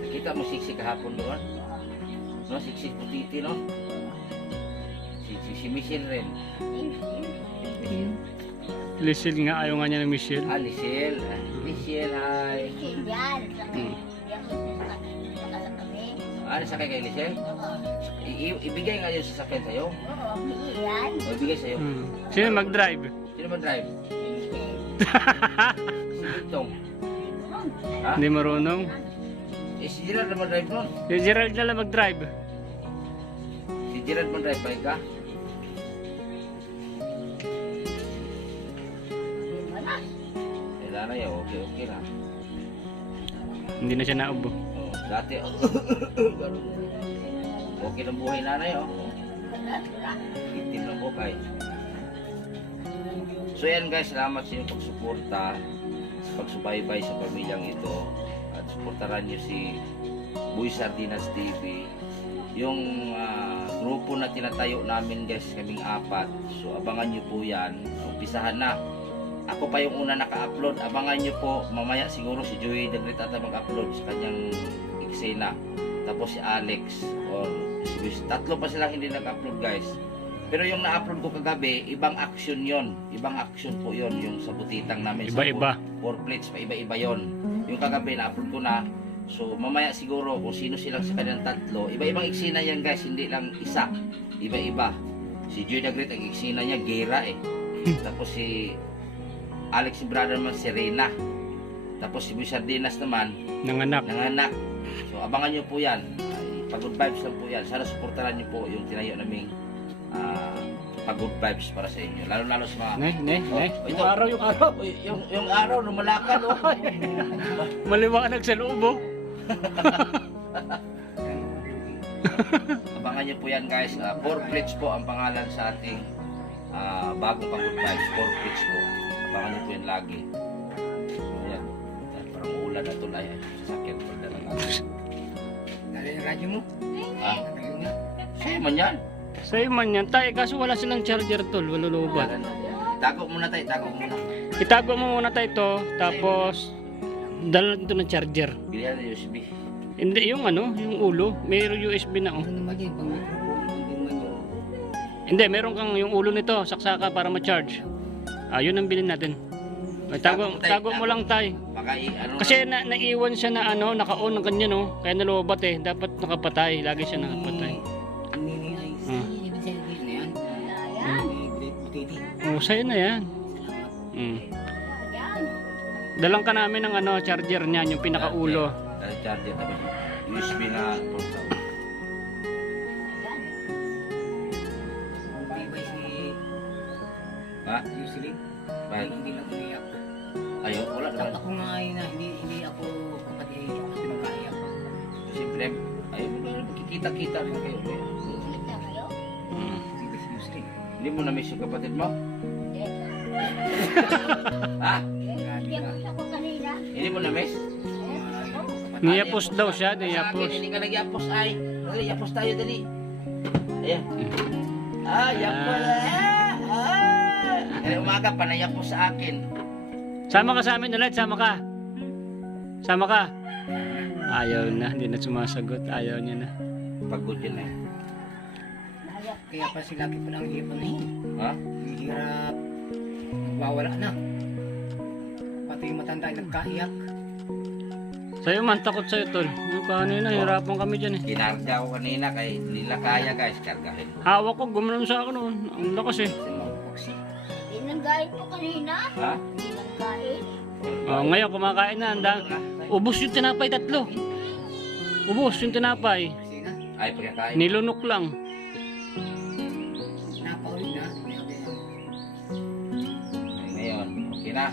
Nakita mo siksik kahapon doon? No, siksik putiti, no? Si Michelle rin. Lisil nga, ayaw nga niya ng Michelle. Ah, Michelle. Michelle, hi. Yan. Yan ko sa kami. Ah, nasakay kay Michelle? Oo. Ibigay nga yung sasakyan sa'yo. Oo, yan. O, ibigay sa'yo. Sino mag-drive? Sino man drive? Si Bitong. Ha? Hindi marunong. Eh, si Gerald naman drive nun. Si Gerald na lang mag-drive. Si Gerald man drive, bike ka? Kailangan na yun, okay na. Hindi na siya naubo. Oh, dati, okay ng buhay nanay, oh. Itim ng bukay. So yan guys, salamat sa inyong pagsuporta, pagsubaybay sa pamilyang ito, at suportaran nyo si Boy Sardinas TV. Yung grupo na tinatayo namin guys, kaming 4. So abangan nyo po yan. Umpisahan na. Ako pa yung una naka-upload. Abangan nyo po, mamaya siguro si Joey Dagrit ata mag-upload sa kanyang eksena. Tapos si Alex or si Luis. 3 pa silang hindi nag-upload guys. Pero yung na-upload ko kagabi, ibang action yon. Ibang action po yon, yung sa butitang namin. Iba-iba. 4 plates pa, iba-iba yon. Yung kagabi na-upload ko na. So mamaya siguro kung sino silang sa kanilang 3. Iba-ibang eksena yan guys, hindi lang isa. Iba-iba. Si Joey Dagrit ang eksena niya, gera eh. Tapos si Alex si brother naman, Serena. Tapos si Boy Sardinas naman, Nanganak. nanganak. So abangan nyo po yan. Pag-good vibes lang po yan. Sana supportaran nyo po yung tinayo naming pag-good vibes para sa inyo. Lalo-lalo sa mga... Ne. Oh, Yung araw, yung araw. Uy, yung araw, lumalakan oh. Maliwanag sa loob, oh. Abangan nyo po yan guys. 4 plates po ang pangalan sa ating bagong pag-good vibes. 4 plates po. Abangan nyo po yan lagi. So yan. Parang ulan na tulay. Sasakyan pa na lang. Dali yung radyo mo. Ha? Tayo na. Sa'yo man yan. Sa'yo man yan, tay. Kaso wala silang charger, tol. Walulubat. Tago muna tayo. Tago muna. Itago mo muna tayo ito. Tapos, dala natin ito ng charger. Bilihan na USB. Hindi, yung ano, yung ulo. Mayroong USB na, oh. Ano naman yun? Pang microphone. Hindi naman yun. Hindi, meron kang yung ulo nito. Saksaka para ma-charge. Yun ang bilhin natin. Tago mo lang tay. Baka ano Kasi naiwan siya na ano, naka-on ng kanya no. Kaya nalubat eh. Dapat nakapatay. Lagi siya nakapatay. Hindi niya. Hindi siya na yan. Yan. Butiti. Oh, sa'yo na yan. Mm. Dalang ka namin ng ano, charger niyan, yung pinakaulo. charger tapos USB na portable. Hindi ba si Ha? Yusilin? Bakit? Hindi lang umiyak. Ayun, wala naman. Ako nga ay na hindi ako kapatid kasi magkaiyak. Siyempre, ayun, magkikita-kita rin kayo. Ulit na kayo? Mm. Hindi ba si Yusilin? Hindi mo na-miss yung kapatid mo? Ha? Hindi ako sa ko kanina. Hindi mo na-miss? Niyapos daw siya, Sa niyapos. akin, hindi ka nag-yapos ay. Dali, yapos tayo, dali. Ayan. Yapos. Kaya umaga pa na yapos sa akin. Sama ka sa amin ulit, sama ka. Sama ka. Ayaw na, hindi na sumasagot. Ayaw niya na. Pagod yun eh. Kaya pa si Lucky pa lang hirap na yun. Ha? Hirap. Nagwawala na. Pati yung matanda ay nagkaiyak. Sa'yo man, takot sa'yo tol. Yung kanina, hirapan kami dyan eh. Kinarga ko kanina kay hindi na kaya guys, kargahin. Hawak ko, gumanon sa akin noon. Ang lakas eh. Inanggain ko kanina. Ha? Inanggain. Ngayon, kumakain na. Ubus yung tinapay, 3. Ubus yung tinapay. Kasi na. Ay, pagkakain. Nilunok lang. Napaulit na. Ngayon, okay na.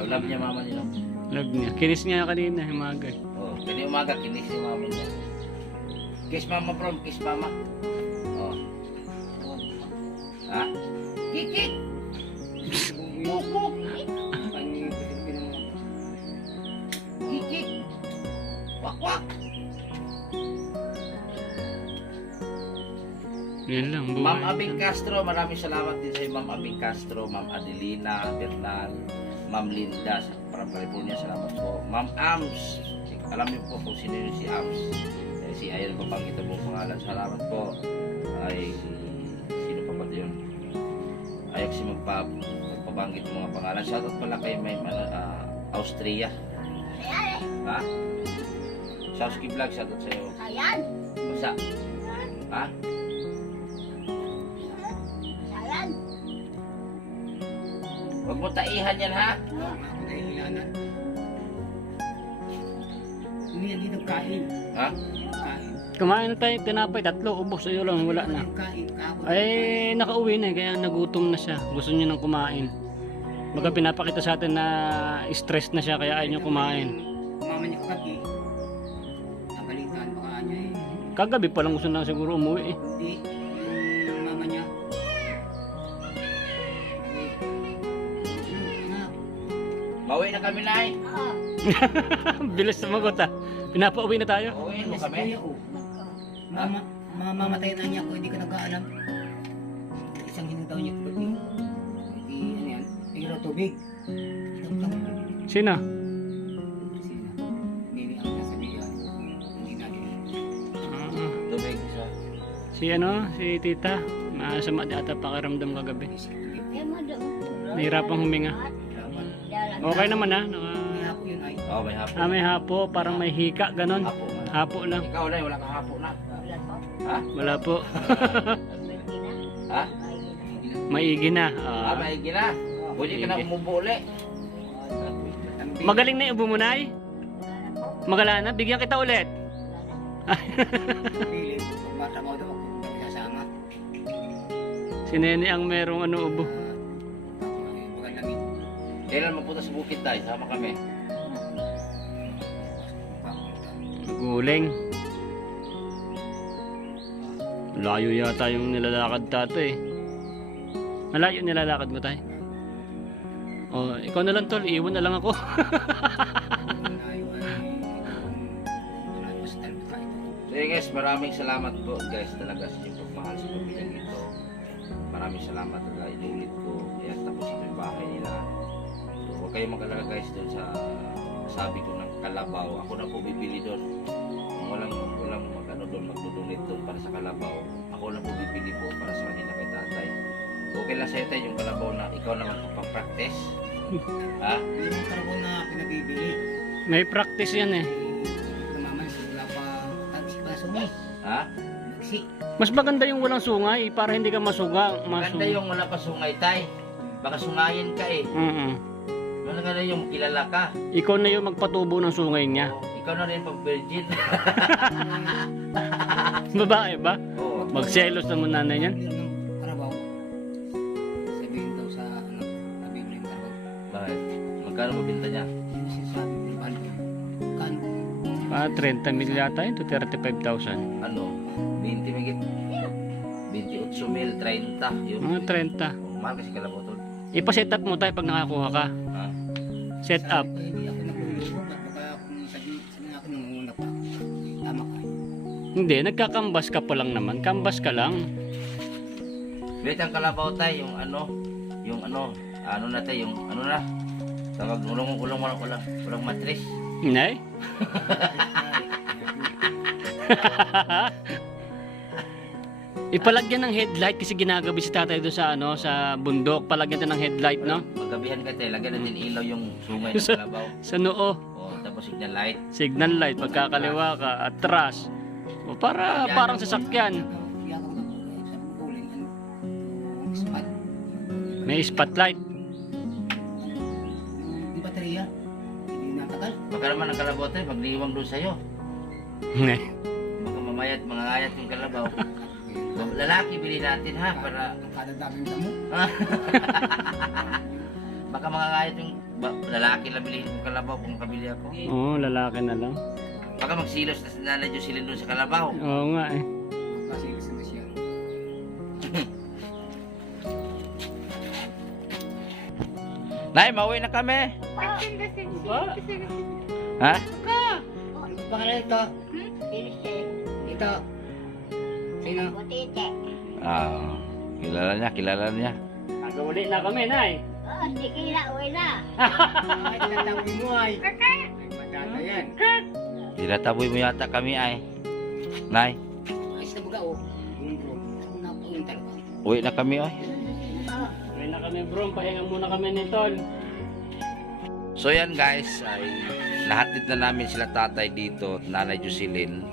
Love niya mama niya. Love niya. Kinis niya kanina, umaga. Oh, kani umaga kinis si mama niya. Kiss mama bro, kiss mama. Oh. Kikik! Kikik! Wak wak! Yan lang, buhay. Ma'am Abing Castro, maraming salamat din sa Ma'am Abing Castro, Ma'am Adelina Bernal, Ma'am Linda sa California, salamat po. Ma'am Ams, alam niyo po kung sino yun si Ams. Si Ayan pabanggit ang buong pangalan, salamat po. Ay, sino pa ba yun? Ayaw kasi magpabanggit ng mga pangalan. Shoutout pala kay may Austria. Ha? Shouski Vlog, shoutout sa'yo. Ayan. Basta. Ha? Ayan. Huwag mo taihan yan, ha? Ako na ilanan. Hindi yan dito kain. Ha? Kain. Kumain na tayo, tinapay, 3, ubos, sa'yo lang, wala na. Kain. Kahapon. Ay, nakauwi na eh, kaya nagutom na siya. Gusto niya nang kumain. Baga pinapakita sa atin na stress na siya, kaya ayaw niya kumain. Mama niya kagabi. Nabalitaan baka niya eh. Kagabi pa lang gusto na siguro umuwi eh. Hindi. Yung mama niya. Anak. Mauwi na kami, Nay. Bilis sumagot ah. Pinapauwi na tayo. Uwi mo Yes, kami. kuya, oh. Mamamatay na niya ako, hindi ko nag-aalam. Isang hinang daw niya kagabi. Hindi, ano yan, pero tubig. Ito lang. Sino? Sina. Hindi ang nasabihan. Hindi natin. Ah, Tubig sa... si ano, si tita. Masama di ata pakiramdam kagabi. Eh, madam. Nahirapang huminga. Okay naman ah. May hapon yun ay. Oh, may hapon. May hapo, parang may hika, ganon. Hapo man. Hapo lang. Ikaw, Nay, wala kang hapo na. Ha? Wala po. Ha? Maigi na. Maigi na. Pwede ka na umubo ulit. Magaling na yung ubo mo, Nay? Magala na? Bigyan kita ulit. Pili, pagbata mo daw ako. Kasama. Si Nene ang merong ano ubo. Pagkalangin. Kailan mapunta sa bukid tayo? Sama kami. Guling. Layo yata yung nilalakad tato eh. Malayo nilalakad mo tayo. Oh, ikaw na lang tol, iwan na lang ako. So guys, maraming salamat po guys talaga sa inyong pagmahal sa pamilyang ito. Maraming salamat talaga, inulit ko. Kaya tapos sa may bahay nila. So, huwag kayong mag-alala guys doon sa sabi ko ng kalabaw. Ako na po bibili doon. Kung walang mag-ano doon, mag-donate doon para sa kalabaw. Ako na po bibili po para sa kanila kay tatay. Okay lang sa'yo tayo yung kalabaw na ikaw naman magpapractice. Ha? Hindi mo karabo na pinabibili. May practice yan eh. Namaman, wala pa tagsi pa sumi. Ha? Nagsi. Mas maganda yung walang sungay para hindi ka masuga. Maganda yung wala pa sungay tay. Baka sungayin ka eh. Maganda yung kilala ka. Ikaw na yung magpatubo ng sungay niya. O, ikaw na rin pag virgin. Babae ba? Oo. Magselos naman nanay niyan. Meron ng karabaw. Sabihin daw sa ano, nabibili yung karabaw. Bakit? Magkano mabinta niya? Yung sinasabi ng bahal ko. Kano? 30 mil yata yun to 35,000. Ano? 20 migit. 28 mil, 30. Yun. Mga 30. Oh, mahal kasi kalabaw to. Ipa-set up mo tayo pag nakakuha ka. Ha? Set up. Sabi ko, hindi ako nagluluto. Ba't baka kung sabi ako nangunguna pa. Tama ka. Hindi, nagkakambas ka pa lang naman. Kambas ka lang. Bit ang kalabaw tayo, yung ano na tayo, yung ano na. Tawag, walang matris. Nay? Ipalagyan ng headlight kasi ginagabi si tatay doon sa ano sa bundok. Palagyan tayo ng headlight, no? Magabihan ka tayo, lagyan natin ilaw yung sungay ng kalabaw. Sa noo. O, tapos signal light. Signal light pagkakaliwa ka, atras. O para parang sasakyan. Kaya ako sa bowling. Yung spot. May spotlight. Yung baterya. Hindi natagal. Baka naman ang kalabaw tayo, magliwang doon sa'yo. Nay. Baka mamayat, mga ayat yung kalabaw. Lalaki, bili natin ha, para... Ang kada daming damo. Baka mga ayat yung lalaki lang bilhin yung kalabaw kung kabili ako. Oo, lalaki na lang. Baka magsilos na nanay yung silin doon sa kalabaw. Oo nga eh. Kasi gusto na siya. Nay, mauwi na kami. Ba? Ha? Ano pangalan ito? Pilse. Ito. Sino? Butite. Ah, kilala niya. Hanggang uli na kami, Nay. Oh, sige na, uwi na. Ay, tinatawi mo ay. Ay, matata yan. Tinataboy mo yata kami ay. Nay, Ayos na baga oh. Bro, ako na po yung talaga. uwi na kami oy. Uwi na kami, bro. Pahinga muna kami ni Tol. So yan guys, ay nahatid na namin sila tatay dito, Nanay Jocelyn.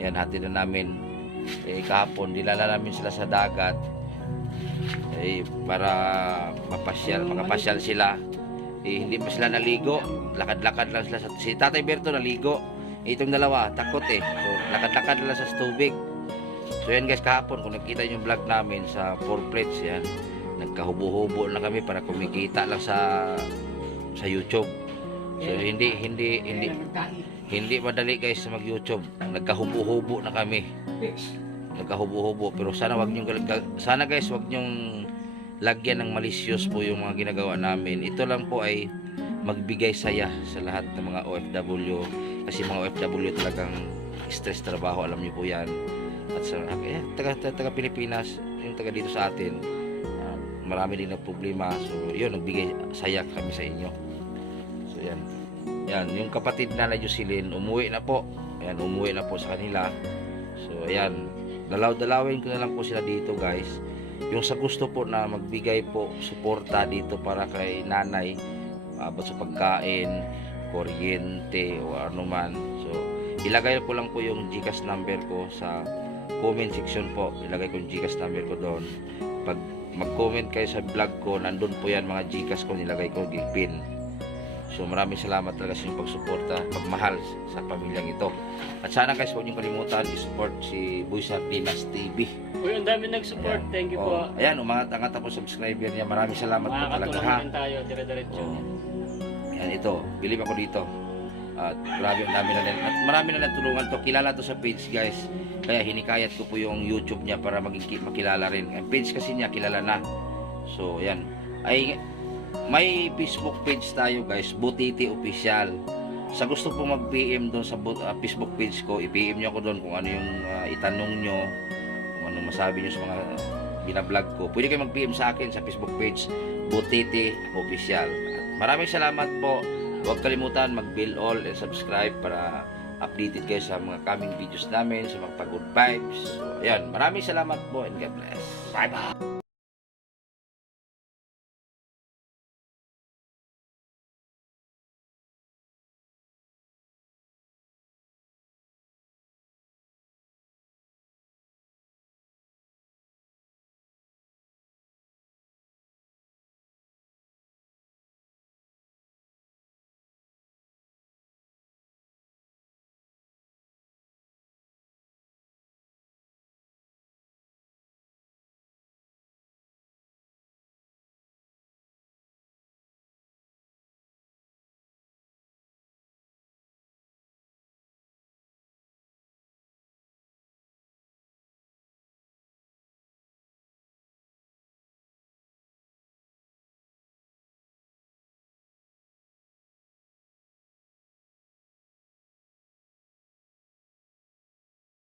Yan, hatid na namin. Kahapon, dinala namin sila sa dagat. Para makapasyal sila. Hindi pa sila naligo. Lakad-lakad lang sila. Si Tatay Berto naligo. Itong dalawa, takot eh. So, lakad-lakad lang sa tubig. So yan guys, kahapon, kung nakita nyo yung vlog namin sa 4 plates, yan. Nagkahubo-hubo na kami para kumikita lang sa YouTube. So hindi madali guys sa mag-YouTube. Nagkahubo-hubo na kami. Nagkahubo-hubo, pero sana guys, wag nyong lagyan ng malicious po yung mga ginagawa namin. Ito lang po ay magbigay saya sa lahat ng mga OFW, kasi mga OFW talagang stress trabaho, alam niyo po yan. At sa taga Pilipinas, yung taga dito sa atin, marami din na problema. So yun, nagbigay saya kami sa inyo. So yan, yung kapatid na Jocelyn umuwi na po. Ayan, umuwi na po sa kanila. So ayan, dalawin ko na lang po sila dito guys. Yung sa gusto po na magbigay po suporta dito para kay nanay, about sa pagkain, kuryente o ano man, so ilagay ko lang po yung GCash number ko sa comment section po. Ilagay ko yung GCash number ko doon. Pag mag-comment kayo sa vlog ko, nandun po yan mga GCash ko, nilagay ko pin. So maraming salamat talaga sa inyong pagsuporta, pagmahal sa pamilyang ito. At sana guys, huwag niyong kalimutan i-support si Boy Sardinas TV. Uy, ang dami nag-support. Thank you po. Ayan, umangat-angat po subscriber niya. Maraming salamat po talaga Makakatulong ha. din tayo, dire-diretso. Ayan, ito, believe ako dito. At grabe, marami na natulungan to. Kilala to sa page guys. Kaya hinikayat ko po yung YouTube niya para maging makilala rin. Ang page kasi niya kilala na. So ayan, ay may Facebook page tayo guys, Butiti Official. Sa gusto pong mag-PM doon sa Facebook page ko, i-PM nyo ako doon kung ano yung itanong nyo, kung ano masabi nyo sa mga binablog ko. Pwede kayo mag-PM sa akin sa Facebook page, Butiti Official. At maraming salamat po. Huwag kalimutan mag-bell all and subscribe para updated kayo sa mga coming videos namin, sa mga pag-good vibes. So, ayan, maraming salamat po and God bless. Bye bye!